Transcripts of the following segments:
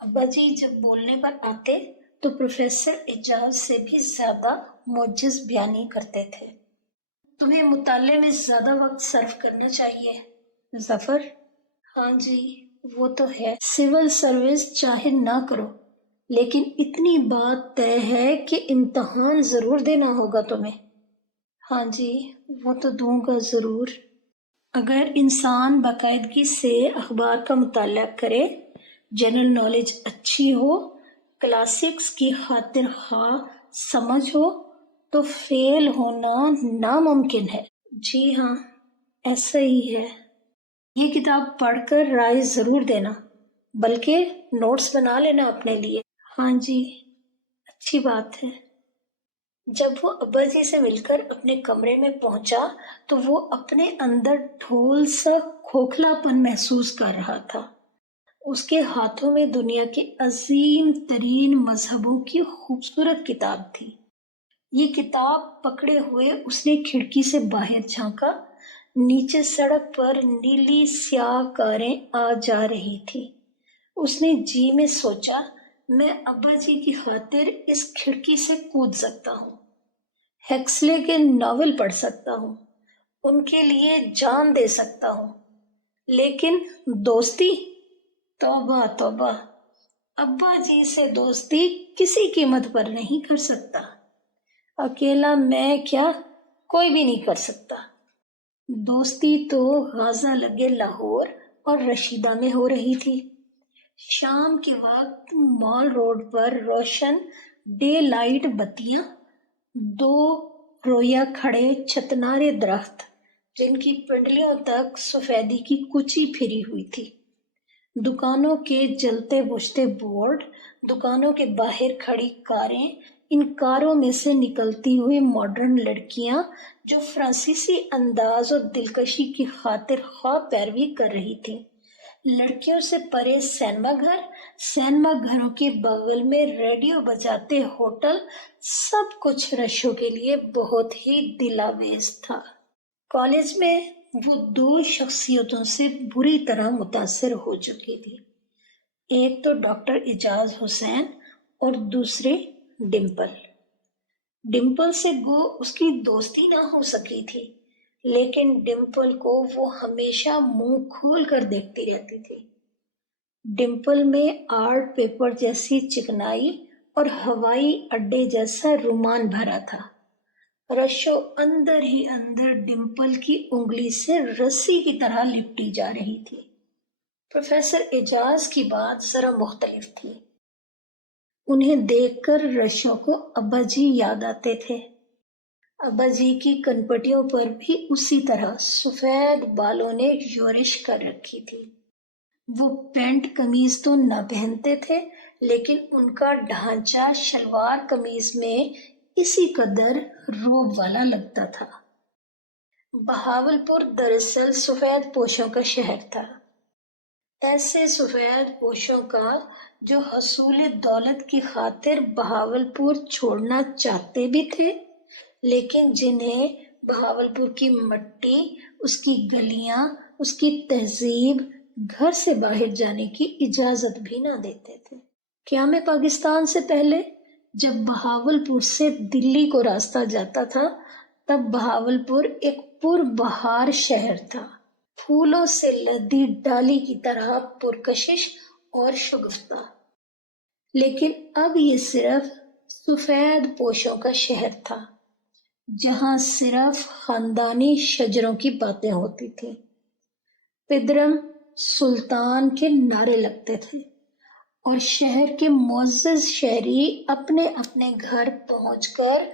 अब्बा जी जब बोलने पर आते तो प्रोफेसर एजाज से भी ज्यादा मोजिज बयानी करते थे। तुम्हें मुताले में ज्यादा वक्त सर्व करना चाहिए जफर। हाँ जी, वो तो है। सिविल सर्विस चाहे ना करो, लेकिन इतनी बात तय है कि इम्तहान जरूर देना होगा तुम्हें। हाँ जी, वो तो दूंगा जरूर। अगर इंसान बाकायदगी से अखबार का मुताला करे, जनरल नॉलेज अच्छी हो, क्लासिक्स की खातिर खा समझ हो, तो फेल होना नामुमकिन है। जी हाँ, ऐसा ही है। ये किताब पढ़कर राय जरूर देना, बल्कि नोट्स बना लेना अपने लिए। हाँ जी, अच्छी बात है। जब वो अब्बा जी से मिलकर अपने कमरे में पहुंचा तो वो अपने अंदर ढोल सा खोखलापन महसूस कर रहा था। उसके हाथों में दुनिया के अजीम तरीन मजहबों की खूबसूरत किताब थी। ये किताब पकड़े हुए उसने खिड़की से बाहर झांका। नीचे सड़क पर नीली स्याह कारें आ जा रही थी। उसने जी में सोचा, मैं अब्बा जी की खातिर इस खिड़की से कूद सकता हूँ, हेक्सले के नॉवेल पढ़ सकता हूँ, उनके लिए जान दे सकता हूँ, लेकिन दोस्ती, तौबा तौबा, अब्बा जी से दोस्ती किसी कीमत पर नहीं कर सकता। अकेला मैं क्या, कोई भी नहीं कर सकता। दोस्ती तो गाजा लगे लाहौर और रशीदा में हो रही थी। शाम के वक्त मॉल रोड पर रोशन डे लाइट बत्तियां, दो रोया खड़े छतनारे दरख्त जिनकी पिंडलियों तक सफेदी की कुची फिरी हुई थी, दुकानों के जलते बुझते बोर्ड, दुकानों के बाहर खड़ी कारें, इन कारों में से निकलती हुई मॉडर्न लड़कियां जो फ्रांसीसी अंदाज और दिलकशी की खातिर खा पैरवी कर रही थी। लड़कियों से परे सिनेमा घरों के बगल में रेडियो बजाते होटल, सब कुछ रशों के लिए बहुत ही दिलावेज था। कॉलेज में वो दो शख्सियतों से बुरी तरह मुतासर हो चुकी थी। एक तो डॉक्टर एजाज हुसैन और दूसरे डिम्पल। डिम्पल से गो उसकी दोस्ती ना हो सकी थी, लेकिन डिम्पल को वो हमेशा मुंह खोल कर देखती रहती थी। डिम्पल में आर्ट पेपर जैसी चिकनाई और हवाई अड्डे जैसा रुमान भरा था। रशो अंदर ही अंदर डिम्पल की उंगली से रस्सी की तरह लिपटी जा रही थी। प्रोफेसर एजाज की बात जरा मुख्तलिफ थी। उन्हें देखकर रशो को अब्बा जी याद आते थे। अब्बा जी की कनपटियों पर भी उसी तरह सफेद बालों ने योरिश कर रखी थी। वो पैंट कमीज तो न पहनते थे, लेकिन उनका ढांचा शलवार कमीज में इसी कदर रोब वाला लगता था। बहावलपुर दरअसल सफेद पोशों का शहर था। ऐसे सफेद पोशों का जो हसूल दौलत की खातिर बहावलपुर छोड़ना चाहते भी थे, लेकिन जिन्हें बहावलपुर की मट्टी, उसकी गलियां, उसकी तहजीब घर से बाहर जाने की इजाजत भी ना देते थे। क्या मैं पाकिस्तान से पहले जब बहावलपुर से दिल्ली को रास्ता जाता था, तब बहावलपुर एक पुरबहार शहर था, फूलों से लदी डाली की तरह पुरकशिश और शगुफ्ता। लेकिन अब ये सिर्फ सफेद पोशों का शहर था, जहां सिर्फ खानदानी शजरों की बातें होती थी। पिदरम सुल्तान के नारे लगते थे और शहर के मुअज़्ज़ज़ शहरी अपने अपने घर पहुंचकर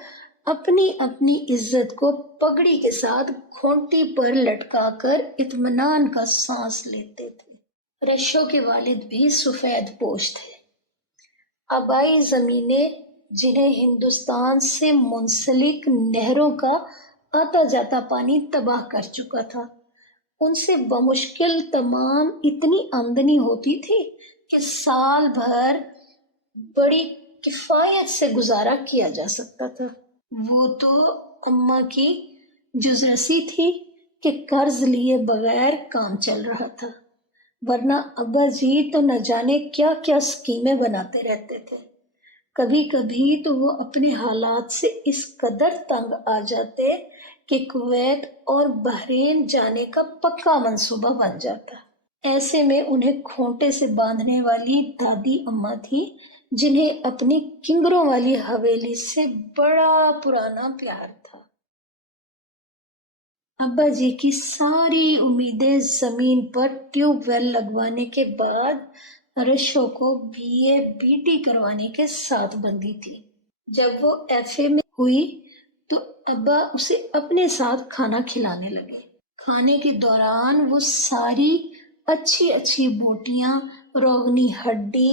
अपनी अपनी इज्जत को पगड़ी के साथ खूंटी पर लटकाकर इत्मीनान का सांस लेते थे। रशो के वालिद भी सफेद पोश थे। आबाई जमीनें जिन्हें हिंदुस्तान से मुंसलिक नहरों का आता जाता पानी तबाह कर चुका था, उनसे बमुश्किल तमाम इतनी आमदनी होती थी कि साल भर बड़ी किफायत से गुजारा किया जा सकता था। वो तो अम्मा की जुजरसी थी कि कर्ज लिए बगैर काम चल रहा था। ورنہ ابا جی تو نہ جانے کیا کیا اسکیمیں بناتے رہتے تھے۔ کبھی کبھی تو وہ اپنے حالات سے اس قدر تنگ آ جاتے کہ کویت اور بحرین جانے کا پکا منصوبہ بن جاتا۔ ایسے میں انہیں کھونٹے سے باندھنے والی دادی اماں تھی، جنہیں اپنی کنگروں والی حویلی سے بڑا پرانا پیار تھا۔ ابا جی کی ساری امیدیں زمین پر ٹیوب ویل لگوانے کے بعد رشو کو BA BT کروانے کے ساتھ بندھی تھی۔ جب وہ FA میں ہوئی تو ابا اسے اپنے ساتھ کھانا کھلانے لگے۔ کھانے کے دوران وہ ساری اچھی اچھی بوٹیاں، روغنی ہڈی،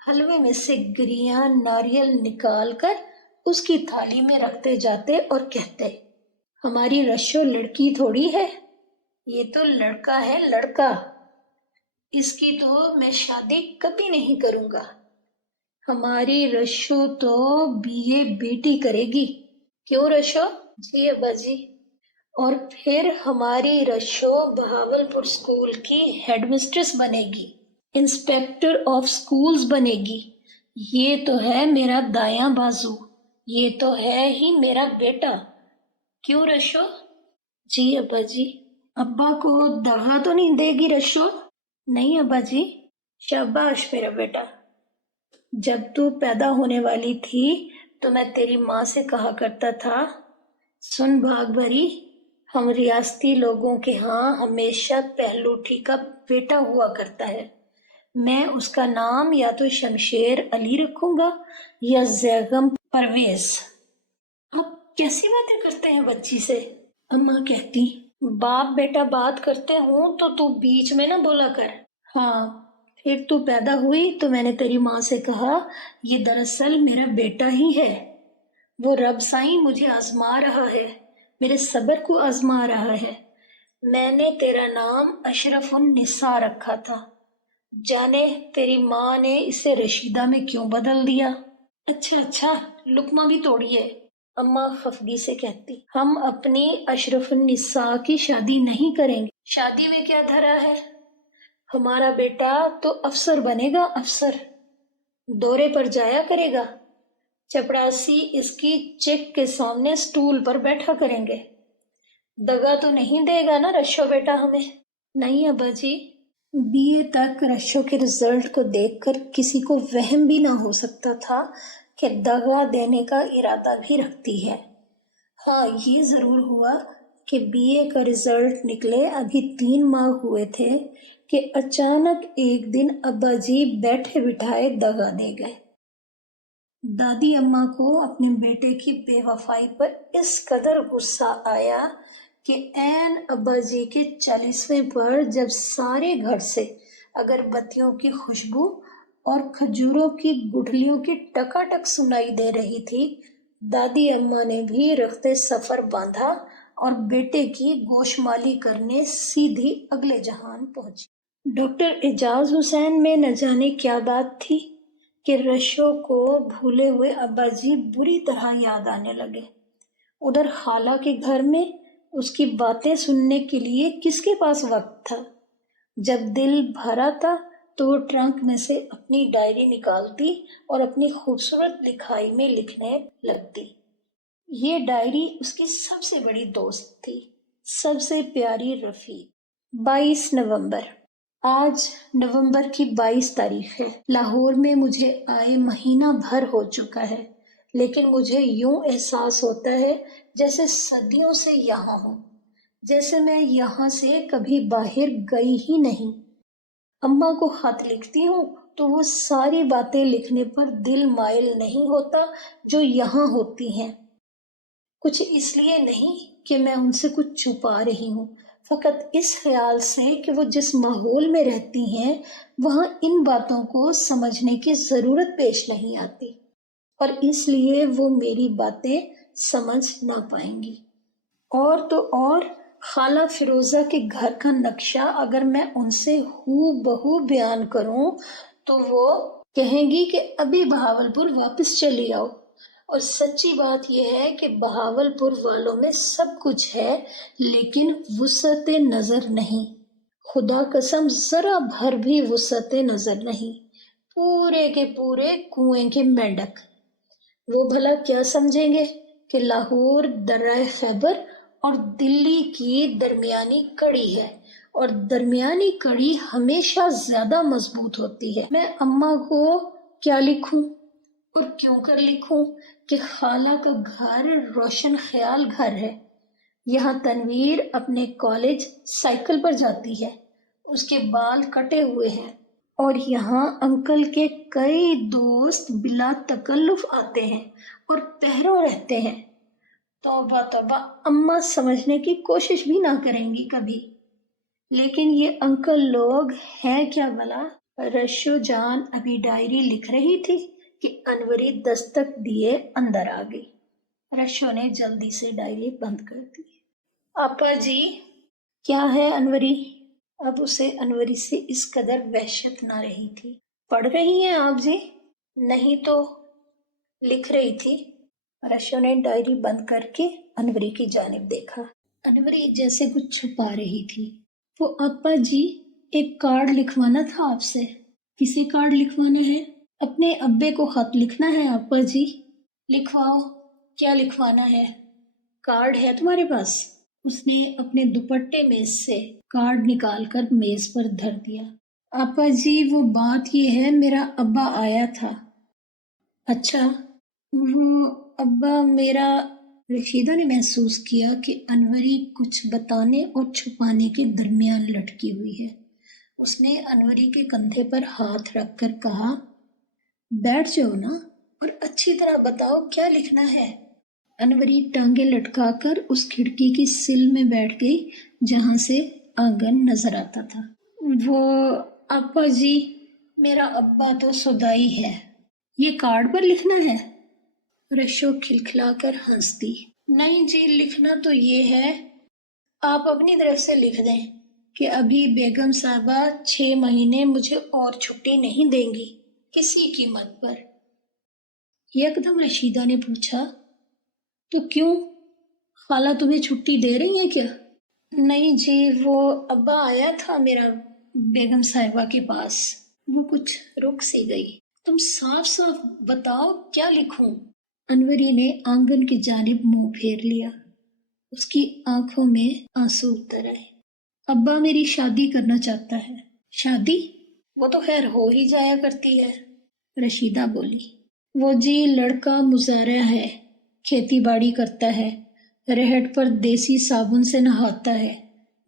حلوے میں سے گریاں، ناریل نکال کر اس کی تھالی میں رکھتے جاتے اور کہتے، ہماری رشو لڑکی تھوڑی ہے، یہ تو لڑکا ہے، لڑکا، اس کی تو میں شادی کبھی نہیں کروں گا۔ ہماری رشو تو BA BT کرے گی، کیوں رشو؟ جی ابا جی۔ اور پھر ہماری رشو بہاولپور اسکول کی ہیڈ مسٹریس بنے گی، انسپیکٹر آف اسکولز بنے گی۔ یہ تو ہے میرا دایاں بازو، یہ تو ہے ہی میرا بیٹا، کیوں رشو؟ جی ابا جی۔ ابا کو دغا تو نہیں دے گی رشو؟ نہیں ابا جی۔ شاباش میرا بیٹا۔ جب تو پیدا ہونے والی تھی تو میں تیری ماں سے کہا کرتا تھا، سن بھاگ بھری، ہم ریاستی لوگوں کے ہاں ہمیشہ پہلوٹھی کا بیٹا ہوا کرتا ہے، میں اس کا نام یا تو شمشیر علی رکھوں گا یا زیغم پرویز۔ آپ کیسی باتیں کرتے ہیں بچی سے؟ اماں کہتی، باپ بیٹا بات کرتے ہوں تو بیچ میں نہ بولا کر۔ ہاں، پھر تو پیدا ہوئی تو میں نے تیری ماں سے کہا، یہ دراصل میرا بیٹا ہی ہے، وہ رب سائیں مجھے آزما رہا ہے، میرے صبر کو آزما رہا ہے۔ میں نے تیرا نام اشرف النساء رکھا تھا، جانے تیری ماں نے اسے رشیدہ میں کیوں بدل دیا؟ اچھا، لقمہ بھی توڑیے، اماں خفگی سے کہتی، ہم اپنی اشرف النساء کی شادی نہیں کریں گے۔ شادی میں کیا دھرا ہے؟ ہمارا بیٹا تو افسر بنے گا، افسر، دورے پر جایا کرے گا، چپڑاسی اس کی چیک کے سامنے سٹول پر بیٹھا کریں گے۔ دگا تو نہیں دے گا نا رشو بیٹا ہمیں؟ نہیں ابا جی۔ BA تک رشو کے رزلٹ کو دیکھ کر کسی کو وہم بھی نہ ہو سکتا تھا کہ دغا دینے کا ارادہ بھی رکھتی ہے۔ ہاں، یہ ضرور ہوا کہ BA کا رزلٹ نکلے ابھی 3 ماہ ہوئے تھے کہ اچانک ایک دن ابا جی بیٹھے بٹھائے دغا دے گئے۔ دادی اماں کو اپنے بیٹے کی بے وفائی پر اس قدر غصہ آیا کہ عین ابا جی کے 40ویں پر جب سارے گھر سے اگربتیوں کی خوشبو اور کھجوروں کی گٹھلیوں کی ٹکاٹک سنائی دے رہی تھی، دادی اماں نے بھی رخت سفر باندھا اور بیٹے کی گوشمالی کرنے سیدھی اگلے جہان پہنچی۔ ڈاکٹر اعجاز حسین میں نہ جانے کیا بات تھی کہ رشو کو بھولے ہوئے ابا جی بری طرح یاد آنے لگے۔ ادھر خالہ کے گھر میں اس کی باتیں سننے کے لیے کس کے پاس وقت تھا؟ جب دل بھرا تھا تو وہ ٹرنک میں سے اپنی ڈائری نکالتی اور اپنی خوبصورت لکھائی میں لکھنے لگتی۔ یہ ڈائری اس کی سب سے بڑی دوست تھی، سب سے پیاری رفیق۔ 22 نومبر۔ آج نومبر کی 22 تاریخ ہے۔ لاہور میں مجھے آئے مہینہ بھر ہو چکا ہے، لیکن مجھے یوں احساس ہوتا ہے جیسے صدیوں سے یہاں ہوں، جیسے میں یہاں سے کبھی باہر گئی ہی نہیں۔ اماں کو خط لکھتی ہوں تو وہ ساری باتیں لکھنے پر دل مائل نہیں ہوتا جو یہاں ہوتی ہیں۔ کچھ اس لیے نہیں کہ میں ان سے کچھ چھپا رہی ہوں، فقط اس خیال سے کہ وہ جس ماحول میں رہتی ہیں وہاں ان باتوں کو سمجھنے کی ضرورت پیش نہیں آتی، اور اس لیے وہ میری باتیں سمجھ نہ پائیں گی۔ اور تو اور خالہ فیروزہ کے گھر کا نقشہ اگر میں ان سے ہو بہو بیان کروں تو وہ کہیں گی کہ ابھی بہاولپور واپس چلی آؤ، اور سچی بات یہ ہے کہ بہاولپور والوں میں سب کچھ ہے لیکن وسعت نظر نہیں۔ खुदा कसम जरा भर भी वुसअतें नजर नहीं, पूरे के पूरे कुएं के मेंढक। वो भला क्या समझेंगे कि लाहौर दर्रा खैबर और दिल्ली की दरमियानी कड़ी है, और दरमियानी कड़ी हमेशा ज्यादा मजबूत होती है। मैं अम्मा को क्या लिखूं और क्यों कर लिखूं कि खाला का घर रोशन ख्याल घर है। यहाँ तनवीर अपने कॉलेज साइकिल पर जाती है, उसके बाल कटे हुए हैं, और यहाँ अंकल के कई दोस्त बिला तकल्लुफ आते हैं और पहरों रहते हैं। तौबा तौबा, अम्मा समझने की कोशिश भी ना करेंगी कभी। लेकिन ये अंकल लोग हैं क्या भला? रशो जान अभी डायरी लिख रही थी कि अनवरी दस्तक दिए अंदर आ गई। रशो ने जल्दी से डायरी बंद कर दी। आपा जी। क्या है अनवरी? अब उसे अनवरी से इस कदर वहशत ना रही थी। पढ़ रही हैं आप जी? नहीं तो लिख रही थी। रशो ने डायरी बंद करके अनवरी की जानिब देखा। अनवरी जैसे कुछ छुपा रही थी। वो अप्पा जी, एक कार्ड लिखवाना था आपसे। किसे कार्ड लिखवाना है? अपने अब्बे को खत लिखना है अप्पा जी। लिखवाओ, क्या लिखवाना है? कार्ड है तुम्हारे पास? उसने अपने दुपट्टे में से कार्ड निकालकर मेज पर धर दिया। आपा जी, वो बात ये है, मेरा अब्बा आया था। अच्छा, वो अब्बा मेरा। रशीदा ने महसूस किया कि अनवरी कुछ बताने और छुपाने के दरमियान लटकी हुई है। उसने अनवरी के कंधे पर हाथ रखकर कहा, बैठ जाओ ना और अच्छी तरह बताओ क्या लिखना है। अनवरी टांगे लटकाकर उस खिड़की की सिल में बैठ गई जहां से आंगन नजर आता था। वो अब्बा जी, मेरा अब्बा तो सुदाई है। ये कार्ड पर लिखना है? रशो खिलखिलाकर हंस दी। नहीं जी, लिखना तो ये है, आप अपनी तरफ से लिख दें कि अभी बेगम साहबा 6 महीने मुझे और छुट्टी नहीं देंगी, किसी कीमत पर। यकदम रशीदा ने पूछा, तो क्यों, खाला तुम्हें छुट्टी दे रही है क्या? नहीं जी, वो अब्बा आया था मेरा बेगम साहिबा के पास। वो कुछ रुक सी गई। तुम साफ साफ बताओ क्या लिखूं? अनवरी ने आंगन की जानिब मुंह फेर लिया। उसकी आंखों में आंसू उतर आए। अब्बा मेरी शादी करना चाहता है। शादी? वो तो खैर हो ही जाया करती है, रशीदा बोली। वो जी लड़का मुजारा है, खेती बाड़ी करता है, रहट पर देसी साबुन से नहाता है,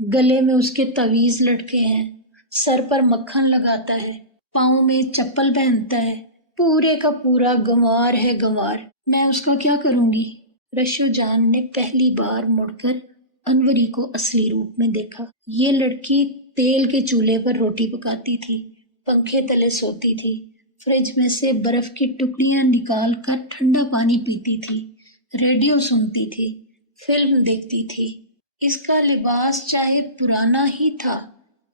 गले में उसके तवीज लटके हैं, सर पर मक्खन लगाता है, पाँव में चप्पल पहनता है, पूरे का पूरा गंवार है गंवार। मैं उसका क्या करूंगी? रशो जान ने पहली बार मुड़कर अनवरी को असली रूप में देखा। ये लड़की तेल के चूल्हे पर रोटी पकाती थी, पंखे तले सोती थी, फ्रिज में से बर्फ की टुकड़ियां निकाल कर ठंडा पानी पीती थी, रेडियो सुनती थी, फिल्म देखती थी। इसका लिबास चाहे पुराना ही था,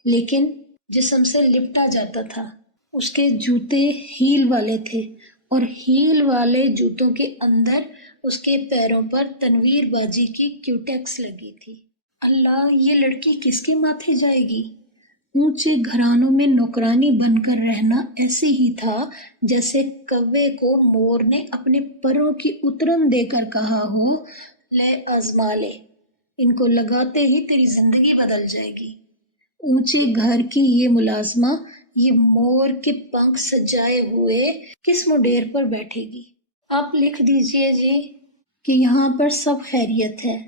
लेकिन जिस्म से लिपटा जाता था। उसके जूते हील वाले थे और हील वाले जूतों के अंदर उसके पैरों पर तनवीर बाजी की क्यूटेक्स लगी थी। अल्लाह, ये लड़की किसके माथे जाएगी? ऊंचे घरानों में नौकरानी बनकर रहना ऐसे ही था जैसे कव्वे को मोर ने अपने परों की उतरन देकर कहा हो, ले आजमा ले, इनको लगाते ही तेरी जिंदगी बदल जाएगी। ऊंचे घर की ये मुलाजमा, ये मोर के पंख सजाए हुए किस मुडेर पर बैठेगी? आप लिख दीजिए जी कि यहाँ पर सब खैरियत है।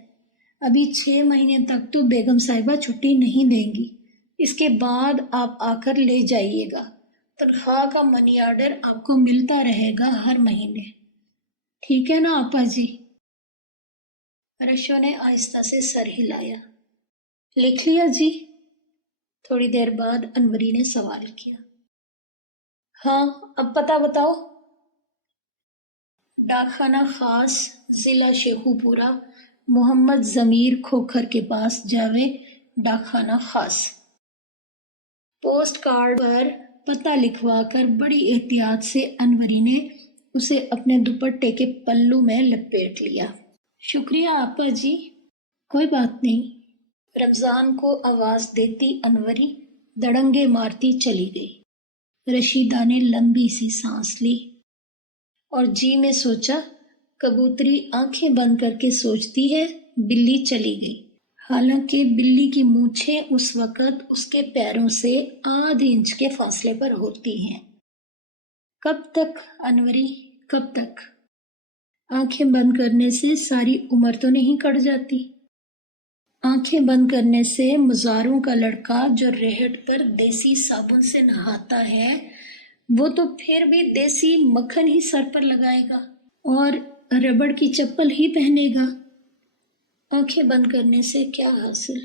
अभी 6 महीने तक तो बेगम साहिबा छुट्टी नहीं देंगी। इसके बाद आप आकर ले जाइएगा। तनख्वाह का मनी ऑर्डर आपको मिलता रहेगा हर महीने। ठीक है ना आपा जी? रशो ने आहिस्ता से सर हिलाया। लिख लिया जी? थोड़ी देर बाद अनवरी ने सवाल किया। हाँ, अब पता बताओ। डाकखाना खास, जिला शेखुपुरा, मोहम्मद जमीर खोखर के पास जावे, डाकखाना खास। पोस्ट कार्ड पर पता लिखवाकर बड़ी एहतियात से अनवरी ने उसे अपने दुपट्टे के पल्लू में लपेट लिया। शुक्रिया आपा जी। कोई बात नहीं। रमजान को आवाज देती अनवरी दड़ंगे मारती चली गई। रशीदा ने लंबी सी सांस ली और जी में सोचा, कबूतरी आंखें बंद करके सोचती है बिल्ली चली गई। हालांकि बिल्ली की मूछें उस वक्त उसके पैरों से आधे इंच के फासले पर होती हैं। कब तक अनवरी, कब तक? आंखें बंद करने से सारी उम्र तो नहीं कट जाती। आंखें बंद करने से मुजारों का लड़का जो रेहट पर देसी साबुन से नहाता है वो तो फिर भी देसी मक्खन ही सर पर लगाएगा और रबड़ की चप्पल ही पहनेगा। आंखें बंद करने से क्या हासिल?